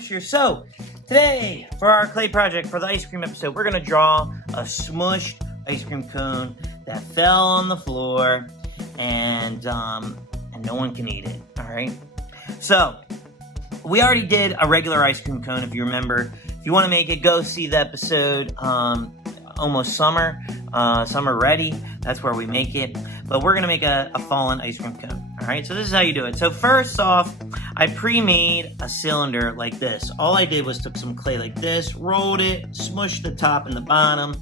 Mush here. So, today, for our clay project, for the ice cream episode, we're going to draw a smushed ice cream cone that fell on the floor, and no one can eat it, alright? So, we already did a regular ice cream cone, if you remember. If you want to make it, go see the episode, Almost Summer, Summer Ready. That's where we make it. But we're going to make a fallen ice cream cone. Alright, so this is how you do it. So first off, I pre-made a cylinder like this. All I did was took some clay like this, rolled it, smushed the top and the bottom,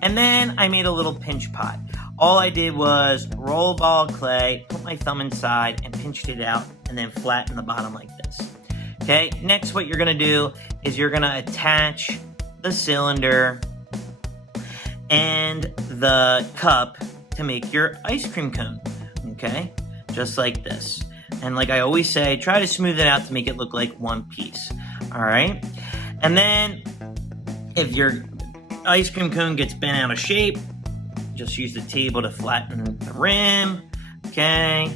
and then I made a little pinch pot. All I did was roll a ball of clay, put my thumb inside, and pinched it out, and then flatten the bottom like this. Okay, next what you're going to do is you're going to attach the cylinder and the cup to make your ice cream cone. Okay, just like this. And like I always say, try to smooth it out to make it look like one piece. Alright? And then, if your ice cream cone gets bent out of shape, just use the table to flatten the rim. Okay?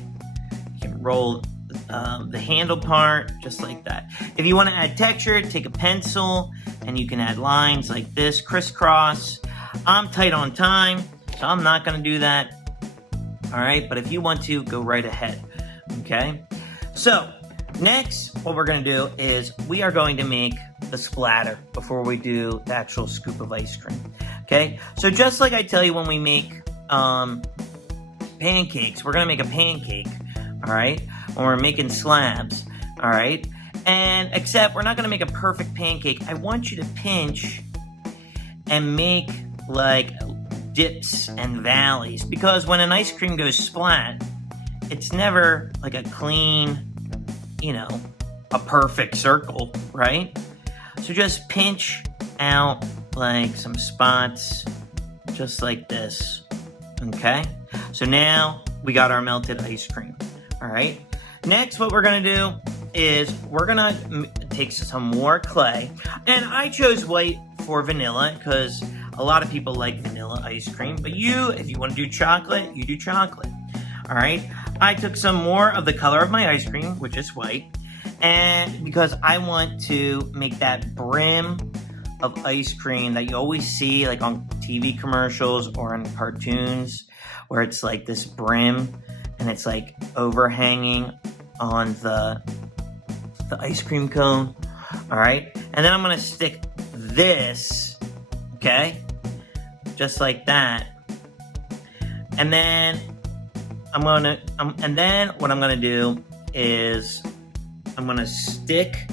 You can roll the handle part, just like that. If you want to add texture, take a pencil, and you can add lines like this, crisscross. I'm tight on time, so I'm not going to do that. Alright? But if you want to, go right ahead. Okay, so next what we're going to do is we are going to make the splatter before we do the actual scoop of ice cream. Okay, so just like I tell you when we make pancakes, we're going to make a pancake, all right, when we're making slabs, all right, and except we're not going to make a perfect pancake. I want you to pinch and make like dips and valleys, because when an ice cream goes splat, it's never like a clean, a perfect circle, right? So just pinch out like some spots, just like this, okay? So now we got our melted ice cream, all right? Next, what we're gonna do is we're gonna take some more clay, and I chose white for vanilla because a lot of people like vanilla ice cream, but if you wanna do chocolate, you do chocolate, all right? I took some more of the color of my ice cream, which is white, and because I want to make that brim of ice cream that you always see like on TV commercials or in cartoons, where it's like this brim and it's like overhanging on the ice cream cone, all right? And then I'm gonna stick this, okay, just like that, and then what I'm gonna do is I'm gonna stick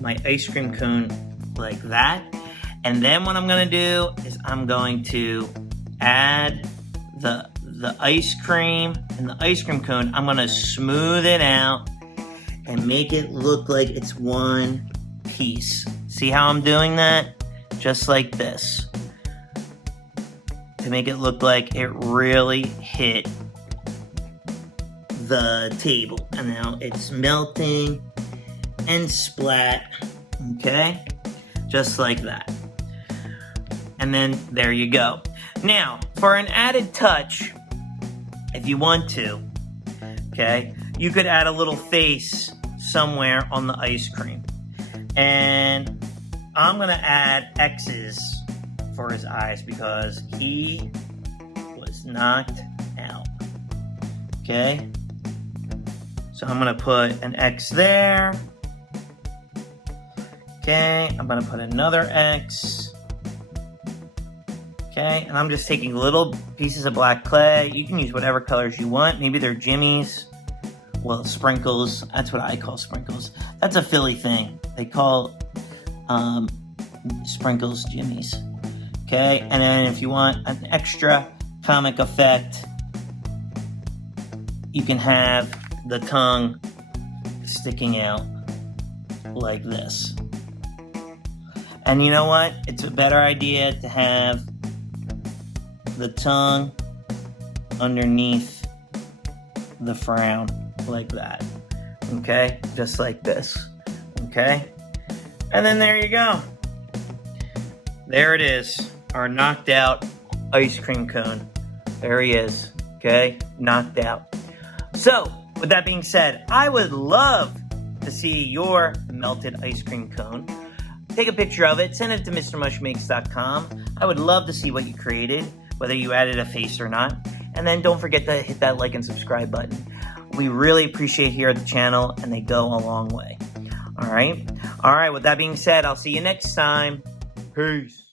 my ice cream cone like that, and then what I'm gonna do is I'm going to add the ice cream and the ice cream cone. I'm gonna smooth it out and make it look like it's one piece. See how I'm doing that? Just like this, to make it look like it really hit the table, and now it's melting and splat, okay, just like that. And then there you go. Now for an added touch, if you want to, okay, you could add a little face somewhere on the ice cream, and I'm gonna add X's for his eyes because he was knocked out. Okay, so I'm going to put an X there. Okay, I'm going to put another X. Okay, and I'm just taking little pieces of black clay. You can use whatever colors you want. Maybe they're jimmies. Well, sprinkles. That's what I call sprinkles. That's a Philly thing. They call sprinkles jimmies. Okay, and then if you want an extra comic effect, you can have the tongue sticking out like this. And you know what? It's a better idea to have the tongue underneath the frown like that. Okay? Just like this. Okay? And then there you go. There it is. Our knocked out ice cream cone. There he is. Okay? Knocked out. So, with that being said, I would love to see your melted ice cream cone. Take a picture of it, send it to MrMushMakes.com. I would love to see what you created, whether you added a face or not. And then don't forget to hit that like and subscribe button. We really appreciate here at the channel, and they go a long way. All right, with that being said, I'll see you next time. Peace.